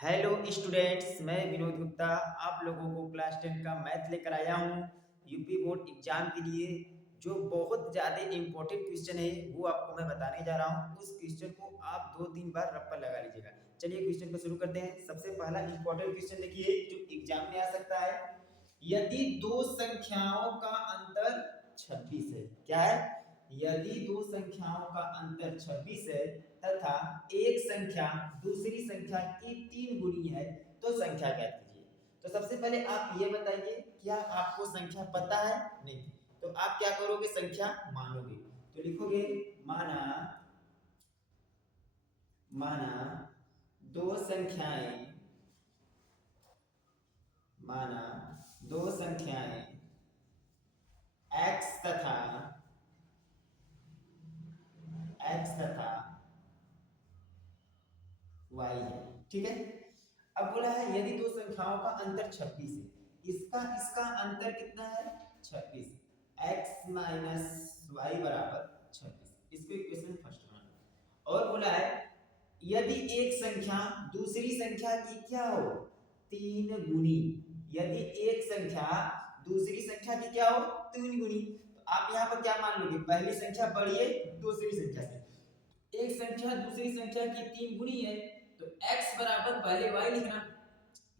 Hello students, मैं विनोद गुप्ता आप लोगों को क्लास 10 का मैथ लेकर आया हूँ यूपी बोर्ड एग्जाम के लिए। जो बहुत ज़्यादा इम्पोर्टेंट क्वेश्चन है वो आपको मैं बताने जा रहा हूँ। उस क्वेश्चन को आप 2-3 बार रप्पा लगा लीजिएगा। चलिए क्वेश्चन को शुरू करते हैं। सबसे पहला इम्पोर्टेंट क्वेश्चन देखिए जो एग्जाम में आ सकता है। यदि दो संख्याओं का अंतर 26 है, क्या है? यदि दो संख्याओं का अंतर 26 है तथा एक संख्या दूसरी संख्या की 3 गुनी है तो संख्या ज्ञात कीजिए। तो सबसे पहले आप ये बताइए, क्या आपको संख्या पता है? नहीं, तो आप क्या करोगे? संख्या मानोगे। तो लिखोगे माना माना दो संख्याएं माना दो संख्याएं x तथा y है। ठीक है। अब बोला है यदि दो संख्याओं का अंतर 26 है, इसका इसका अंतर कितना है? 26। x माइनस वाई बराबर 26। इसको इक्वेशन फर्स्ट मानो। और बोला है यदि एक संख्या दूसरी संख्या की क्या हो? 3 गुनी। यदि एक संख्या दूसरी संख्या की क्या हो? 3 गुनी। तो आप यहाँ पर क्या मान लोगे? पहली संख्या बड़ी है दूसरी संख्या से। एक संख्या दूसरी संख्या की 3 गुनी है तो x बराबर पहले y लिखना।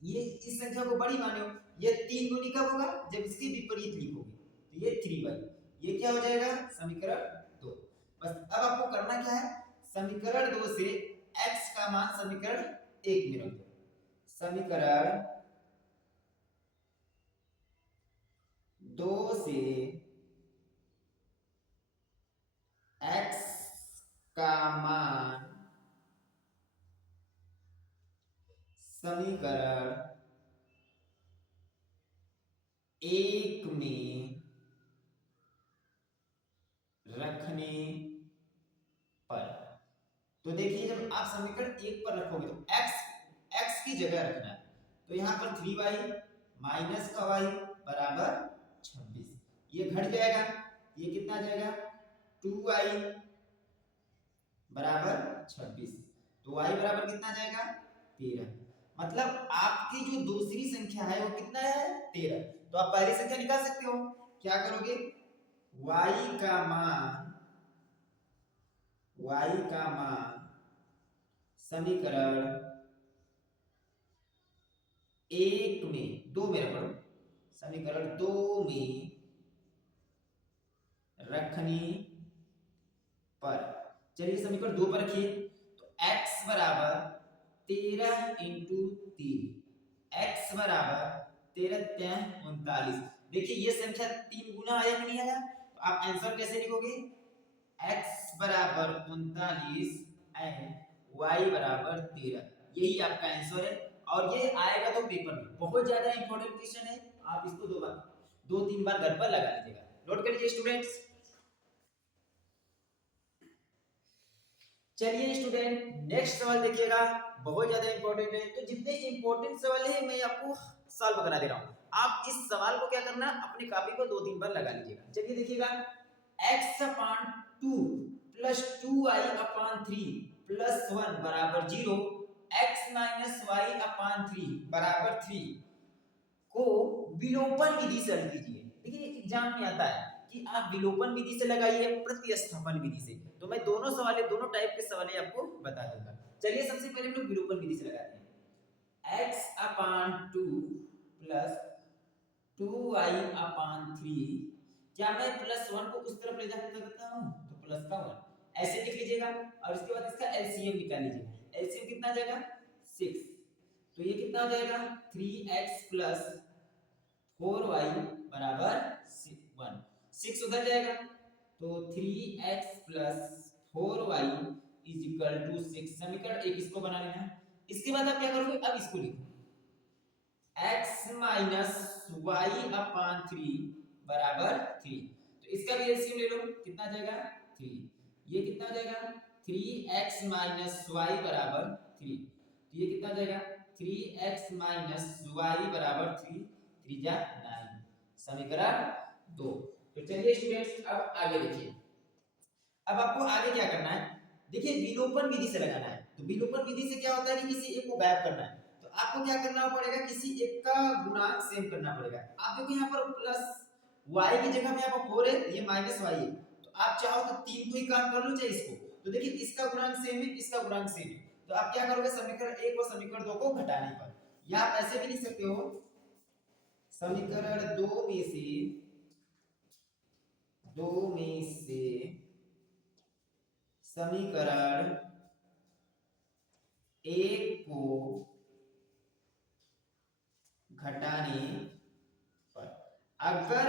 ये इस संख्या को बड़ी माने हो, ये 3 गुनी कब होगा? जब इसके विपरीत लिखोगे। तो ये 3y, ये क्या हो जाएगा? समीकरण 2। बस अब आपको करना क्या है? समीकरण 2 से x का मान समीकरण 1 में रख दो। समीकरण 2 से x का मान समीकरण 1 में रखने पर, तो देखिए जब आप समीकरण 1 पर रखोगे तो x की जगह रखना है। तो यहाँ पर 3y माइनस का y बराबर 26, ये घट जाएगा। ये कितना आ जाएगा? 2y बराबर 26। तो y बराबर कितना आ जाएगा? 13। मतलब आपकी जो दूसरी संख्या है वो कितना है? 13। तो आप पहली संख्या निकाल सकते हो। क्या करोगे? y का मान समीकरण 1 में, 2 में रखो, समीकरण 2 में रखने पर, चलिए समीकरण 2 पर रखिए। तो x बराबर 13 इंटू 3, x बराबर 13 3 39। देखिए ये संख्या 3 गुना आया कि नहीं आया? तो आप आंसर कैसे लिखोगे? x बराबर 39 एंड y बराबर 13, यही आपका आंसर है। और ये आएगा तो पेपर में, बहुत ज्यादा इंपॉर्टेंट क्वेश्चन है। आप इसको 2-3 बार घर पर लगा लीजिएगा। नोट कर लीजिए स्टूडेंट्स। चलिए स्टूडेंट नेक्स्ट सवाल देखिएगा, बहुत ज्यादा इंपॉर्टेंट है। तो जितने इंपॉर्टेंट सवाल है मैं आपको सॉल्व करा दे रहा हूँ। आप इस सवाल को क्या करना, अपनी कॉपी को 2-3 बार लगा लीजिएगा। चलिए देखिएगा, x अपान 2 प्लस 2y अपान 3 प्लस 1 बराबर 0, x माइनस वाई अपान 3 बराबर 3 को विलोपन विधि से हल कीजिए। देखिए एग्जाम में आता है कि आप विलोपन विधि से लगाइए प्रतिस्थापन विधि से। तो मैं दोनों सवाल, दोनों टाइप के सवाल आपको बता दूंगा। चलिए सबसे पहले हम लोग विलोपन विधि से लगाते हैं। x अपान 2 प्लस 2y अपान 3, क्या मैं प्लस 1 को उस तरफ ले जा सकता हूँ? तो प्लस का 1 ऐसे लिख लीजिएगा। और इसके बाद इसका एलसीएम निकाल लीजिएगा। एलसीएम कितना आ जाएगा? 6। तो ये कितना हो जाएगा? 3x प्लस 4y बराबर 1, 6 उधर जाएगा। तो 3x plus 4y is equal to 6। समीकरण 1 इसको बना लेना। इसके बाद आप क्या करोगे? अब इसको लिखो, x माइनस वाई अपान 3 बराबर 3। तो इसका भी एलसीएम ले लो, कितना आ जाएगा? 3। ये कितना आ जाएगा? 3x माइनस वाई बराबर 3। तो ये कितना आ जाएगा? 3x माइनस वाई बराबर 3, 3 जा 9। समीकरण 2। तो चलिए स्टूडेंट्स अब आगे देखिए। अब आपको आगे क्या करना है? देखिए विलोपन विधि से लगाना है। तो विलोपन विधि से क्या होता है कि किसी एक को गायब करना है। आपको क्या करना पड़ेगा, किसी एक का गुणांक सेम करना पड़ेगा। आप देखो यहाँ पर प्लस y की जगह में यहाँ पर 4 है, ये माइनस y है, तो आप चाहो तो 3 को ही काम कर लो चाहे इसको। तो देखिए इसका गुणांक सेम है, इसका गुणांक सेम है, तो आप क्या करोगे, समीकरण 1 और समीकरण 2 को घटाने पर, या आप ऐसे भी लिख सकते हो, समीकरण 2 में से समीकरण 1 को घटाने पर अगर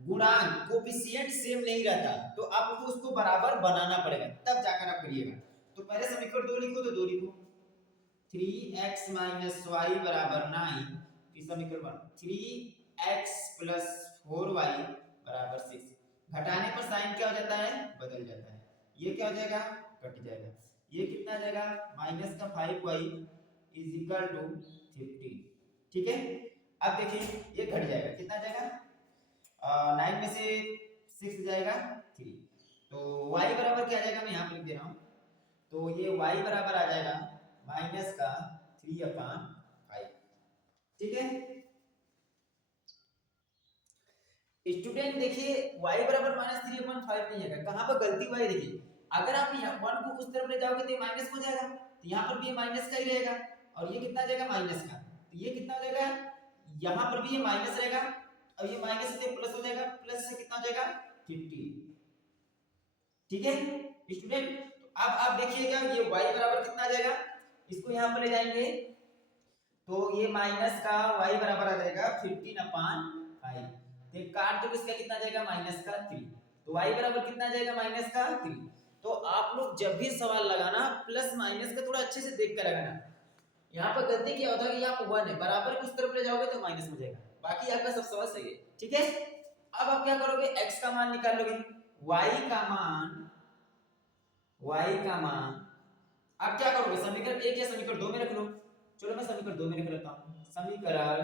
गुणांक कोफिशिएंट सेम नहीं रहता तो आपको उसको बराबर बनाना पड़ेगा, तब जाकर आप करिएगा। तो पहले समीकरण 2 लिखो, तो 2 लिखो, 3x - y बराबर 9, फिर समीकरण 1 3x + 4y बराबर 6। घटाने पर साइन क्या हो जाता है, बदल जाता है, ये क्या हो जाएगा, कट जाएगा, ये कितना आ जाएगा, माइनस का 5y = 15। ठीक है, अब देखिए ये घट जाएगा, कितना आ जाएगा, 9 में से 6 जाएगा 3, तो y बराबर क्या आ जाएगा, मैं यहाँ पे लिख दे रहा हूँ, तो ये y बराबर आ जाएगा माइनस का 3/5। ठीक है स्टूडेंट, देखिए y बराबर -3/5 नहीं है, कहाँ पर गलती हुआ है, देखिए अगर आप यहाँ 1 को उस तरफ ले जाओगे तो ये माइनस हो जाएगा, तो यहाँ पर भी ये माइनस का ही रहेगा, और ये कितना आ जाएगा, माइनस का, तो ये कितना हो जाएगा, यहाँ पर भी ये माइनस रहेगा, अब ये माइनस से प्लस हो जाएगा, प्लस से कितना हो जाएगा, 50। ठीक है स्टूडेंट, तो अब आप देखिएगा ये y बराबर कितना आ जाएगा, इसको यहाँ पर ले जाएंगे तो ये माइनस का y बराबर आ जाएगा 15/5, तो काट दो, इसका कितना आ जाएगा, माइनस का 3, तो y बराबर कितना आ जाएगा, माइनस का 3। तो आप लोग जब भी सवाल लगाना प्लस माइनस का थोड़ा अच्छे से देख कर लगाना, यहाँ पर गलती क्या होता है कि यहाँ पर 1 है, बराबर की उस तरफ ले जाओगे तो माइनस हो जाएगा, बाकी आपका सब सवाल सही है। ठीक है, अब आप क्या करोगे, x का मान निकाल लोगे, y का मान आप क्या करोगे, समीकरण 1 या समीकरण 2 में रख लो, चलो मैं समीकरण 2 में रख लेता हूं, समीकरण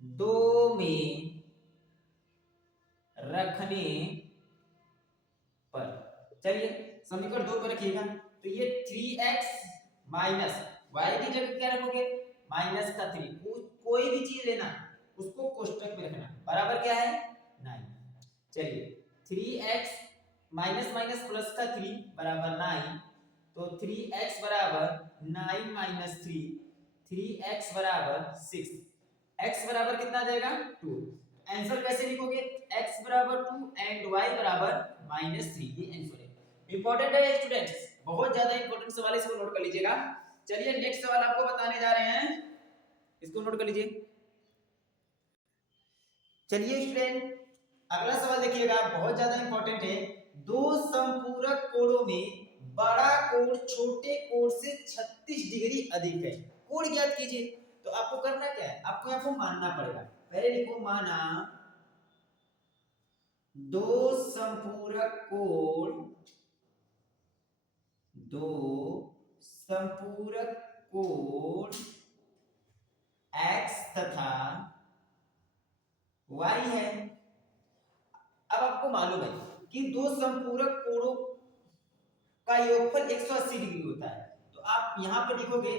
2 में रखने पर, चलिए समीकरण 2 पर रखिएगा, तो ये 3x माइनस y की जगह क्या रखोगे, माइनस का 3, कोई भी चीज लेना उसको कोष्टक में रखना, बराबर क्या है, 9। चलिए 3x माइनस माइनस प्लस का 3 बराबर 9, तो 3x बराबर 9 - 3, 3x बराबर 6, x बराबर कितना आ जाएगा, 2। आंसर कैसे लिखोगे, x बराबर 2 एंड y बराबर -3, ये आंसर है। इंपॉर्टेंट है स्टूडेंट्स, बहुत ज्यादा इंपॉर्टेंट सवाल है, इसको नोट कर लीजिएगा। चलिए नेक्स्ट सवाल आपको बताने जा रहे हैं, इसको नोट कर लीजिए। चलिए स्टूडेंट अगला सवाल देखिएगा, बहुत ज्यादा इंपॉर्टेंट है, दो समपूरक कोणों में बड़ा कोण छोटे कोण से 36 डिग्री अधिक है, कोण ज्ञात कीजिए। तो आपको करना क्या है, आपको यहाँ को मानना पड़ेगा, पहले लिखो, माना दो समपूरक कोण x तथा y है। अब आपको मालूम है कि दो समपूरक कोणों का योगफल 180 डिग्री होता है, तो आप यहाँ पर लिखोगे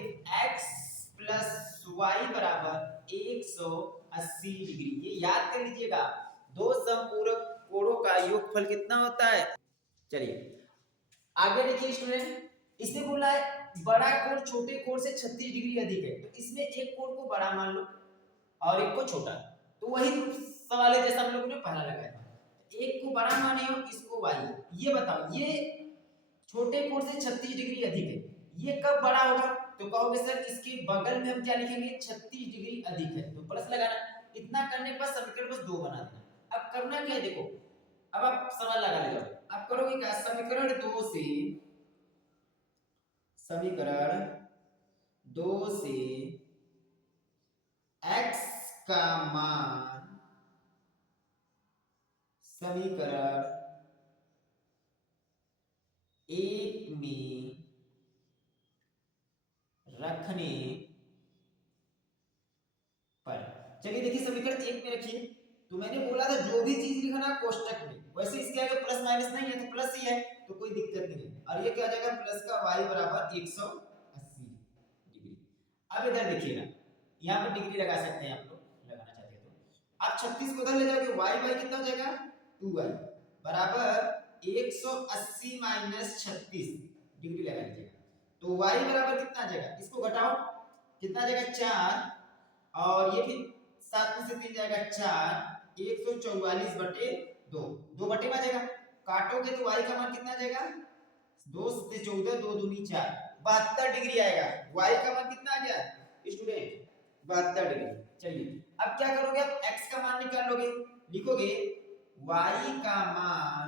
x + y बराबर 180 डिग्री, ये याद कर लीजिएगा, दो समपूरक कोणों का योगफल कितना होता है। चलिए आगे देखिए स्टूडेंट, इसने बोला है बड़ा कोण छोटे कोण से 36 डिग्री अधिक है, तो इसमें एक कोण को बड़ा मान लो और एक को छोटा, तो वही सवाल है जैसा हम लोगों ने पहला लगाया था, एक को बड़ा माने हो, इसको y, ये बताओ ये छोटे कोण से 36 डिग्री अधिक है, ये कब बड़ा होगा, तो कहोगे सर इसके बगल में हम क्या लिखेंगे, 36 डिग्री अधिक है, तो प्लस लगाना, इतना करने पर समीकरण बस 2 बना देना। अब करना क्या है, देखो अब आप सवाल लगा ले जाओ, आप करोगे क्या, समीकरण 2 से x का मान समीकरण 1 में रखने पर, चलिए देखिए समीकरण 1 में रखिए, तो मैंने बोला था जो भी चीज लिखना कोष्टक में, वैसे इसके आगे प्लस माइनस नहीं है तो प्लस ही है, तो कोई दिक्कत नहीं है, और ये क्या आ जाएगा, प्लस का y बराबर 180 डिग्री। अब इधर देखिएगा, यहाँ पर डिग्री लगा सकते हैं आप लोग, लगाना चाहते हैं तो। आप 36 को उधर ले जाओगे, वाई वाई कितना हो जाएगा 2y बराबर 180 माइनस 36 डिग्री लगा लीजिएगा। तो y बराबर कितना आ जाएगा, इसको घटाओ कितना आ जाएगा 4, और ये भी 7 में से 3 जाएगा 4, 144 बटे 2, 2 बटे में आ जाएगा, काटोगे तो y का मान कितना आ जाएगा 2 से 14, 2 दूनी 4, 72 डिग्री आएगा। y का मान कितना आ गया स्टूडेंट 72 डिग्री। चलिए अब क्या करोगे, आप x का मान निकाल लोगे, लिखोगे y का मान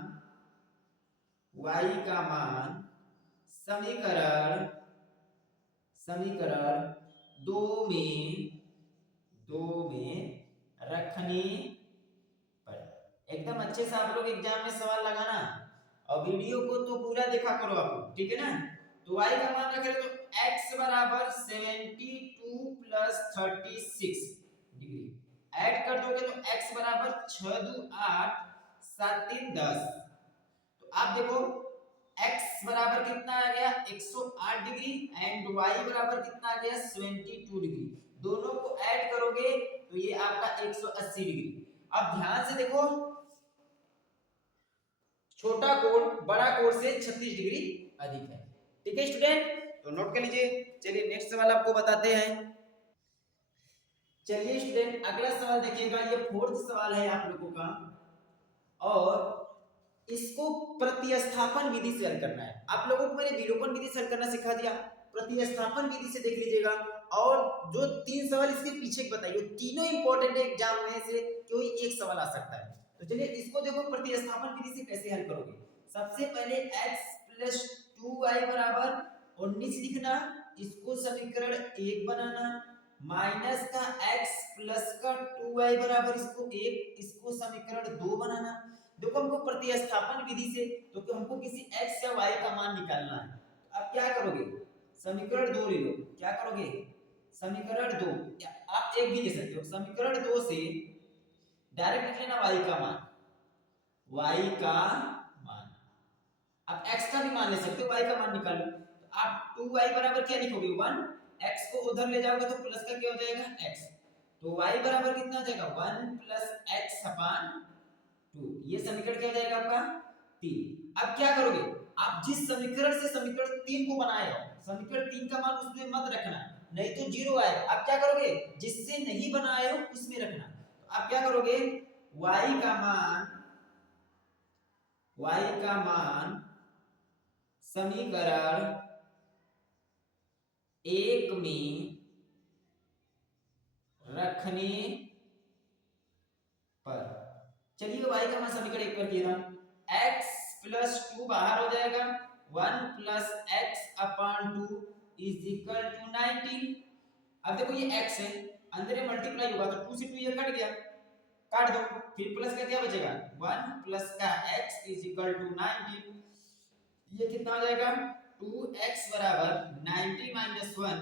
समीकरण 2 में रखने पर। एकदम अच्छे से आप लोग एग्जाम में सवाल लगाना, और वीडियो को तो पूरा देखा करो आप लोग, ठीक है ना। तो y का मान रखें तो x बराबर 72 प्लस 36 डिग्री, ऐड कर दोगे तो x बराबर 6 2 8 7 3 10। तो आप देखो x बराबर कितना आ गया 108 डिग्री एंड y बराबर कितना आ गया 72 डिग्री, दोनों को ऐड करोगे तो ये आपका 180 डिग्री। अब ध्यान से देखो, छोटा कोण बड़ा कोण से 36 डिग्री अधिक है, ठीक है स्टूडेंट, तो नोट कर लीजिए। चलिए नेक्स्ट सवाल आपको बताते हैं। चलिए स्टूडेंट अगला सवाल देखिएगा, ये फोर्थ सवाल है आप लोगों का, और इसको प्रतिस्थापन विधि से हल करना है। आप लोगों को मैंने विलोपन विधि से हल करना सिखा दिया, प्रतिस्थापन विधि से देख लीजिएगा। और जो 3 सवाल इसके पीछे बताइए, तीनों इंपॉर्टेंट है, एग्जाम में से कोई एक सवाल आ सकता है। तो चलिए इसको देखो, प्रतिस्थापन विधि से कैसे हल करोगे। सबसे पहले x प्लस 2y बराबर 19 लिखना, इसको समीकरण 1 बनाना, माइनस का x प्लस का 2y बराबर इसको 1, इसको समीकरण 2 बनाना। देखो हमको प्रतिस्थापन विधि से तो हमको किसी x या y का मान निकालना है। तो अब क्या करोगे, समीकरण 2 ले लो, क्या करोगे समीकरण 2, आप एक भी ले सकते हो, समीकरण 2 से डायरेक्ट लिख लेना y का मान, y का मान, आप x का भी मान ले सकते हो, y का मान निकालो। तो आप 2y बराबर क्या लिखोगे 1, x को उधर ले जाओगे तो प्लस का क्या हो जाएगा x, तो y बराबर कितना हो जाएगा 1 प्लस x अपान 2, ये समीकरण क्या हो जाएगा आपका 3। अब क्या करोगे, आप जिस समीकरण से समीकरण 3 को बनाए हो, समीकरण 3 का मान उसमें मत रखना, नहीं तो 0 आएगा। आप क्या करोगे, जिससे नहीं बनाए हो उसमें रखना। तो आप क्या करोगे, y का मान समीकरण 1 में रखने पर, चलिए y का मान समीकरण 1 पर किया, x प्लस 2 बाहर हो जाएगा, 1 plus x upon 2 is equal to 19। अब देखो ये x है, अंदर में मल्टीप्लाई होगा तो 2 से 2 ये कट गया, काट दो, फिर प्लस का क्या बचेगा 1 प्लस का x इज इक्वल टू 19, ये कितना हो जाएगा 2x बराबर 90 माइनस 1,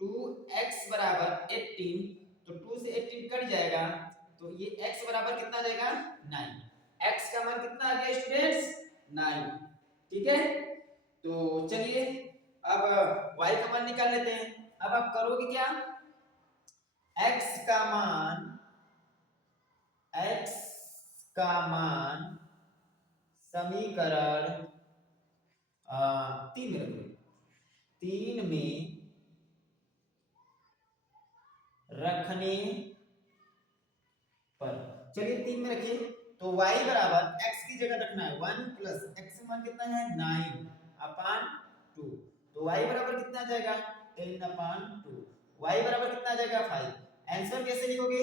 2x बराबर 18, तो 2 से 18 कट जाएगा, तो ये x बराबर कितना आ जाएगा 9, x का मान कितना आ गया स्टूडेंट्स 9, ठीक है। तो चलिए अब y का मान निकाल लेते हैं। अब आप करोगे क्या, x का मान समीकरण 3 में रखोगे, 3 में रखने पर, चलिए 3 में रखिए, तो y बराबर x की जगह रखना है 1 प्लस x मान कितना है 9 अपान 2, तो y बराबर कितना आ जाएगा 10 अपान 2, y बराबर कितना आ जाएगा 5। आंसर कैसे लिखोगे,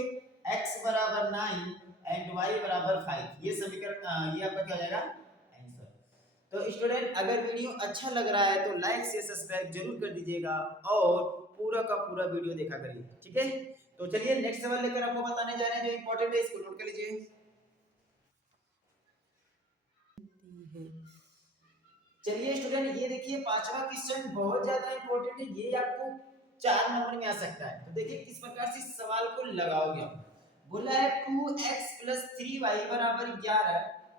x बराबर 9 एंड y बराबर 5, ये समीकरण, ये आपका क्या हो जाएगा आंसर। तो स्टूडेंट अगर वीडियो अच्छा लग रहा है तो लाइक से सब्सक्राइब जरूर कर दीजिएगा और पूरा का पूरा वीडियो देखा करिए, ठीक है। तो चलिए नेक्स्ट सवाल लेकर आपको बताने जा रहे हैं जो इंपॉर्टेंट है, इसको नोट कर लीजिए। चलिए स्टूडेंट ये देखिए पांचवा क्वेश्चन बहुत ज्यादा इंपॉर्टेंट है, ये आपको 4 नंबर में आ सकता है। तो देखिए किस प्रकार से इस सवाल को लगाओगे आप। बोला है 2x प्लस 3y बराबर 11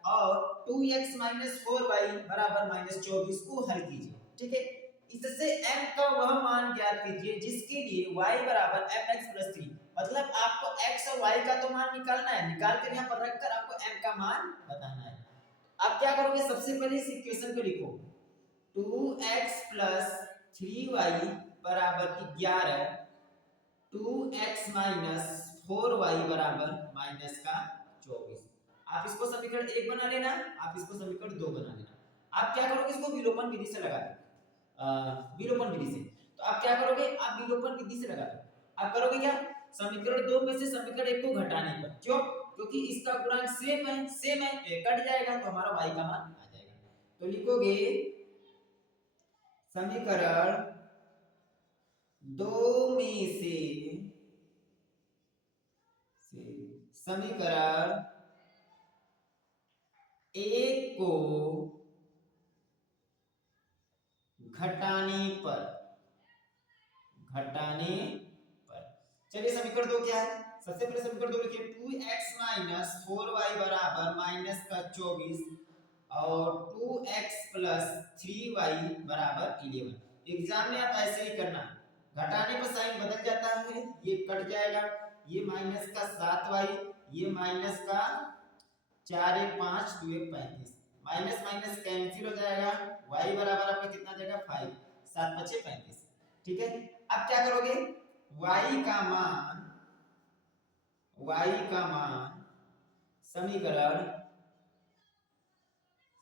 और 2x माइनस 4y बराबर माइनस 24 को हल कीजिए, ठीक है। इससे m का वह मान ज्ञात कीजिए जिसके लिए y बराबर mx+3, मतलब आपको x और y का तो मान निकालना है, निकाल कर यहाँ पर रखकर आपको m का मान बताना है। आप क्या करोगे, सबसे पहले इस इक्वेशन को लिखो 2x + 3y बराबर 11, 2x - 4y बराबर -24। आप इसको समीकरण 1 बना लेना, आप इसको समीकरण 2 बना लेना। आप क्या करोगे, इसको विलोपन विधि से लगा दो, विलोपन विधि से। तो आप क्या करोगे, आप विलोपन विधि से लगा दो। आप करोगे क्या, समीकरण 2 में से समीकरण 1 को घटाने पर, क्यों, क्योंकि इसका गुणांक सेम है तो ये कट जाएगा तो हमारा y का मान आ जाएगा। तो लिखोगे समीकरण 2 में से समीकरण 1 को घटाने पर, चलिए समीकरण 2 क्या है, सबसे पहले समीकरण 2 लिखिए 2x - 4y बराबर -24 और 2x + 3y बराबर 11। एग्जाम में आप ऐसे ही करना, घटाने पर साइन बदल जाता है, ये कट जाएगा, ये -7y, ये -4 1 5 2 1 35, माइनस माइनस कैंसिल हो जाएगा, y बराबर आपका कितना आ जाएगा 5, 7 5 35। ठीक है, अब क्या करोगे, y का मान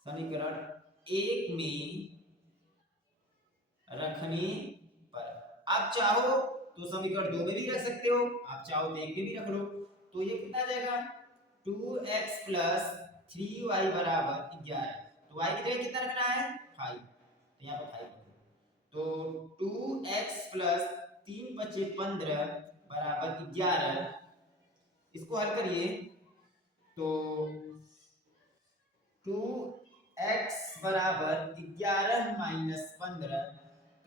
समीकरण 1 में रखने पर, आप चाहो तो समीकरण 2 में भी रख सकते हो, आप चाहो तो 1 में भी रख लो। तो ये कितना आ जाएगा 2x + 3y बराबर 11, तो y की जगह कितना रखना है 5, तो यहाँ पर 5 रखो। तो 2x + 3 × 5 = 15 बराबर 11, इसको हल करिए तो 2x बराबर 11 - 15,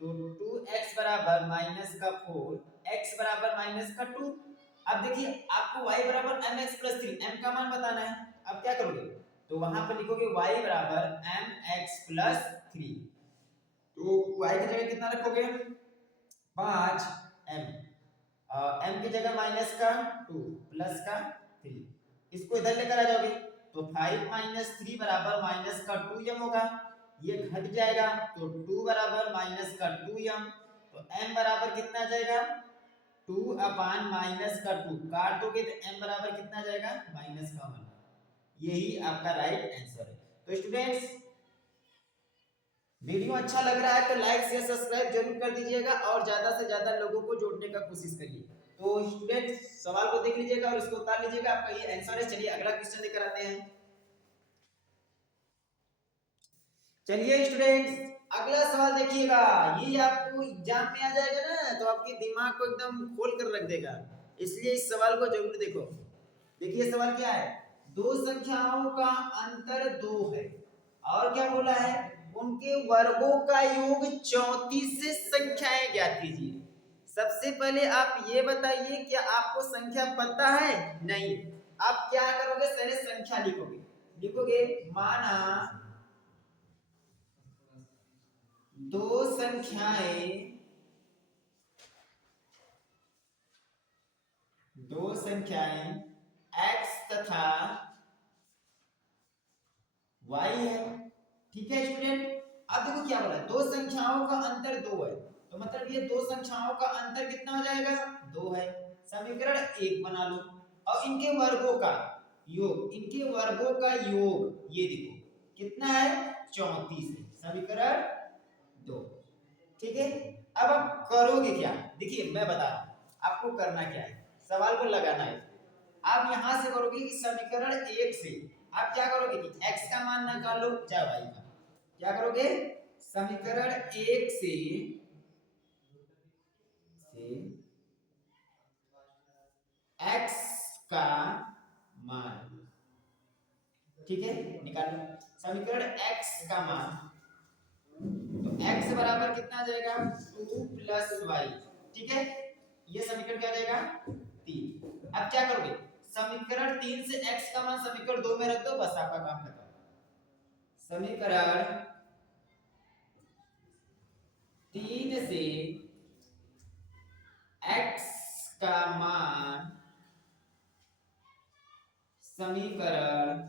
तो 2x बराबर -4, x बराबर -2। अब देखिए आपको y बराबर mx+3, m का मान बताना है। अब क्या करोगे, तो वहां पर लिखोगे y बराबर mx+3, तो y की जगह कितना रखोगे 5m, m की जगह -2 +3, इसको इधर लेकर आ जाओगे तो 5 - 3 बराबर -2m होगा, ये घट जाएगा तो 2 बराबर -2m, तो m बराबर कितना आ जाएगा 2/-2, काट दोगे तो m बराबर कितना आ जाएगा -1। यही आपका राइट आंसर है। तो स्टूडेंट्स, वीडियो अच्छा लग रहा है तो लाइक शेयर सब्सक्राइब जरूर कर दीजिएगा और ज्यादा से ज्यादा लोगों को जोड़ने का कोशिश करिए। तो स्टूडेंट्स, सवाल को देख लीजिएगा और इसको उतार लीजिएगा, आपका ये आंसर है। चलिए अगला क्वेश्चन लेकर आते हैं। चलिए स्टूडेंट्स, अगला सवाल देखिएगा, ये आपको एग्जाम में आ जाएगा ना तो आपके दिमाग को एकदम खोल कर रख देगा, इसलिए इस सवाल को जरूर देखो। देखिए सवाल क्या है, दो संख्याओं का अंतर 2 है और क्या बोला है, उनके वर्गों का योग 34 संख्याएं ज्ञात कीजिए। सबसे पहले आप ये बताइए क्या आपको संख्या पता है, नहीं। आप क्या करोगे, पहले संख्या लिखोगे, माना दो संख्याएं x तथा y है। ठीक है स्टूडेंट, अब देखो क्या बोला है, दो संख्याओं का अंतर 2 है, तो मतलब ये दो संख्याओं का अंतर कितना हो जाएगा 2 है। समीकरण 1 बना लो और इनके वर्गों का योग, ये देखो कितना है 34 है, समीकरण 2। ठीक है, अब आप करोगे क्या, देखिए मैं बता रहा हूं आपको करना क्या है, सवाल को लगाना है। आप यहां से करोगे कि समीकरण 1 से आप क्या करोगे कि x का मान निकालो चाहे y का, क्या करोगे समीकरण 1 से x का मान, ठीक है निकालो समीकरण x का मान, तो x बराबर कितना आ जाएगा 2 + y, ठीक है, ये समीकरण क्या आ जाएगा 3। अब क्या करोगे, समीकरण 3 से x का मान समीकरण 2 में रख दो, बस आपका काम खत्म। समीकरण 3 से x का मान समीकरण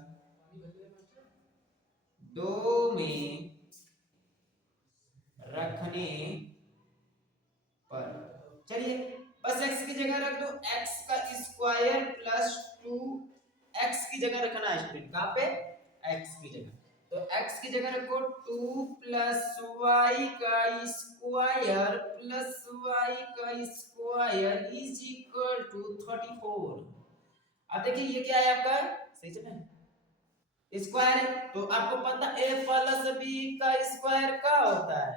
2 में रखने पर, चलिए बस x की जगह रख दो, x का स्क्वायर प्लस 2, x की जगह रखना है स्टूडेंट, कहां पे, x की जगह, तो x की जगह रखो 2 प्लस y का स्क्वायर प्लस y का स्क्वायर इज इक्वल टू 34। अब देखिए ये क्या है आपका, सही से ना स्क्वायर है, तो आपको पता a प्लस b का स्क्वायर क्या होता है,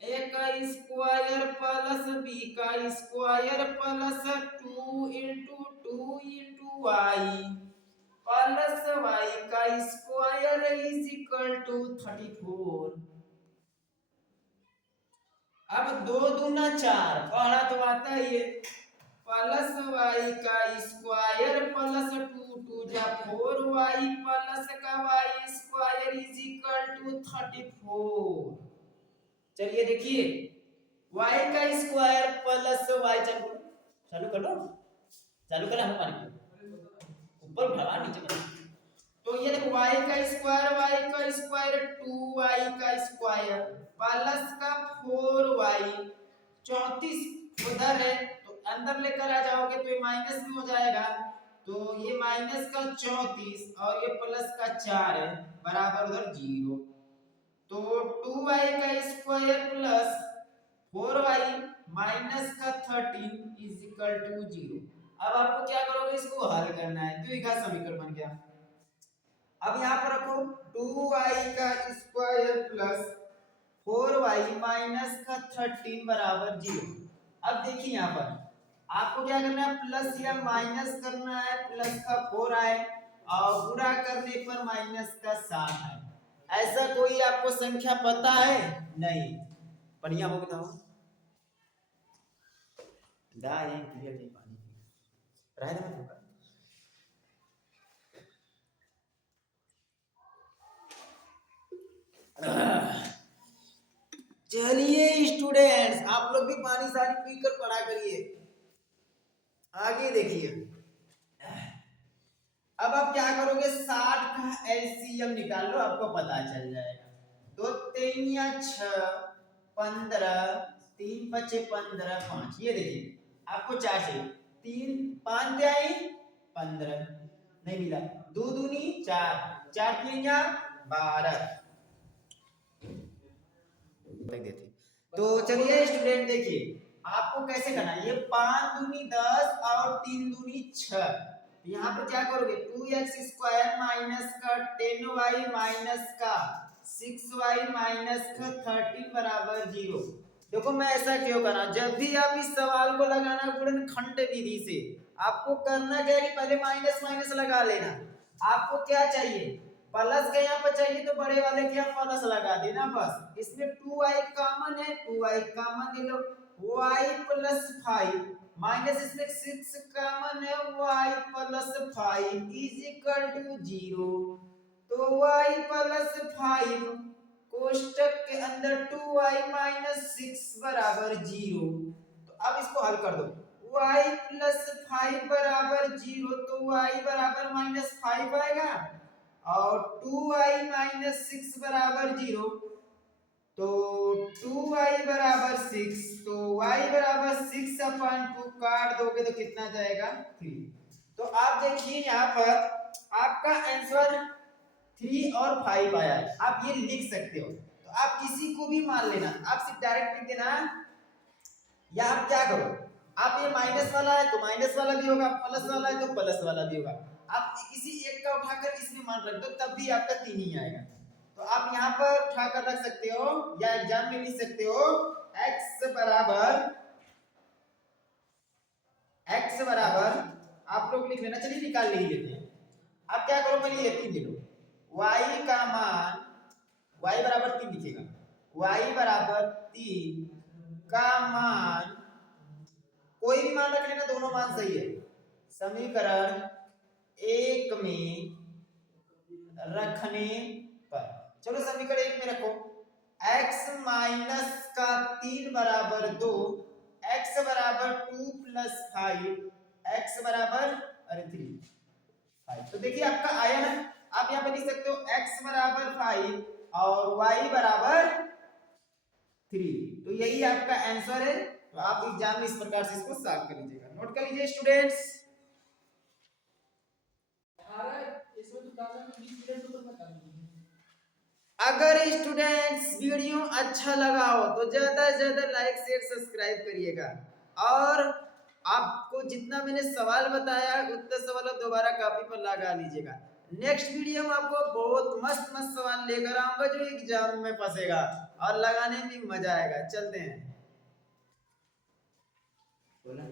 a का स्क्वायर प्लस b का square plus 2 into 2 into Y plus Y का स्क्वायर इज इक्वल टू 34। अब 2 दूना 4, पढ़ा तो आता ही है, प्लस वाई का स्क्वायर प्लस 2 2 जा 4 वाई प्लस का Y square is equal to 34। चलिए देखिए y का स्क्वायर प्लस y, चालू कर लो, चालू करा हम पानी ऊपर उठावा नीचे कर, तो ये देखो y का स्क्वायर 2y का स्क्वायर प्लस का 4y 34 उधर है, तो अंदर लेकर आ जाओगे तो ये माइनस में हो जाएगा, तो ये माइनस का 34 और ये प्लस का 4 है बराबर उधर 0, तो 2y का स्क्वायर प्लस 4y माइनस का 13 इज इक्वल टू 0। अब आपको क्या करोगे, इसको हल करना है, द्विघात समीकरण बन गया। अब यहाँ पर रखो 2y का स्क्वायर प्लस 4y माइनस का 13 बराबर 0। अब देखिए यहाँ पर आपको क्या करना है, प्लस या माइनस करना है, प्लस का 4 आए और गुणा करने पर माइनस का 7 आए, ऐसा कोई आपको संख्या पता है, नहीं, बढ़िया हो गया क्लियर नहीं पानी रह ना। चलिए स्टूडेंट्स आप लोग भी पानी सारी पीकर पढ़ा करिए, आगे देखिए। अब आप क्या करोगे, 60 का एलसीएम निकाल लो, आपको पता चल जाएगा, 2 3 या 6 15 3 5 15 5, ये देखिए आपको 4 चाहिए, 3 5 आई 15 नहीं मिला, 2 दूनी 4 4 3 या 12 देते। तो चलिए स्टूडेंट देखिए आपको कैसे करना है, ये 5 दूनी 10 और 3 दूनी 6, यहाँ पर क्या करोगे 2x स्क्वायर माइनस का 10y माइनस का 6y माइनस का 13 बराबर 0। देखो मैं ऐसा क्यों करा, जब भी आप इस सवाल को लगाना गुणनखंड विधि से, आपको करना क्या है कि पहले माइनस माइनस लगा लेना, आपको क्या चाहिए प्लस के यहाँ पर चाहिए तो बड़े वाले के यहाँ प्लस लगा देना बस, इसमें 2y कॉमन है 2y कॉमन ले लो, y प्लस 5 माइनस इसमें 6 कॉमन है y plus 5 is equal to 0, तो y प्लस 5 कोष्टक के अंदर 2y माइनस 6 बराबर 0, तो अब इसको हल कर दो, y प्लस 5 बराबर 0, तो y बराबर माइनस 5 आएगा और 2y माइनस 6 बराबर 0, तो 2y बराबर 6, तो y बराबर 6 अपॉन 2 काट दोगे तो कितना जाएगा 3। तो आप देखिए यहाँ पर आपका आंसर 3 और 5 आया है, आप ये लिख सकते हो, तो आप किसी को भी मान लेना, आप सिर्फ डायरेक्ट लिख देना, या आप क्या करो, आप ये माइनस वाला है तो माइनस वाला भी होगा, प्लस वाला है तो प्लस वाला भी होगा, आप किसी एक का उठाकर इसमें मान रख दो तब भी आपका 3 ही आएगा, तो आप यहाँ पर उठाकर रख सकते हो या एग्जाम में लिख सकते हो x बराबर आप लोग लिख लेना, चलिए निकाल ले लेते हैं। अब क्या करो, पहले ये 3 ले लो, y का मान y बराबर 3 लिखेगा, y बराबर 3 का मान कोई भी मान रख लेना, दोनों मान सही है, समीकरण 1 में रखने पर, चलो समीकरण 1 में रखो, x माइनस का 3 बराबर 2, x बराबर 2 प्लस 5, x बराबर अरे 3 5। तो देखिए आपका आया ना, आप यहाँ पे लिख सकते हो x बराबर 5 और y बराबर 3। तो यही आपका आंसर है। तो आप एग्जाम में इस प्रकार से इसको सॉल्व कर लीजिएगा। नोट कर लीजिए स्टूडेंट्स। अगर स्टूडेंट्स वीडियो अच्छा लगा हो तो ज्यादा से ज्यादा लाइक शेयर सब्सक्राइब करिएगा, और आपको जितना मैंने सवाल बताया उतना सवाल आप दोबारा कॉपी पर लगा लीजिएगा। नेक्स्ट वीडियो में आपको बहुत मस्त मस्त सवाल लेकर आऊंगा जो एग्जाम में फंसेगा और लगाने में मजा आएगा। चलते हैं बोला।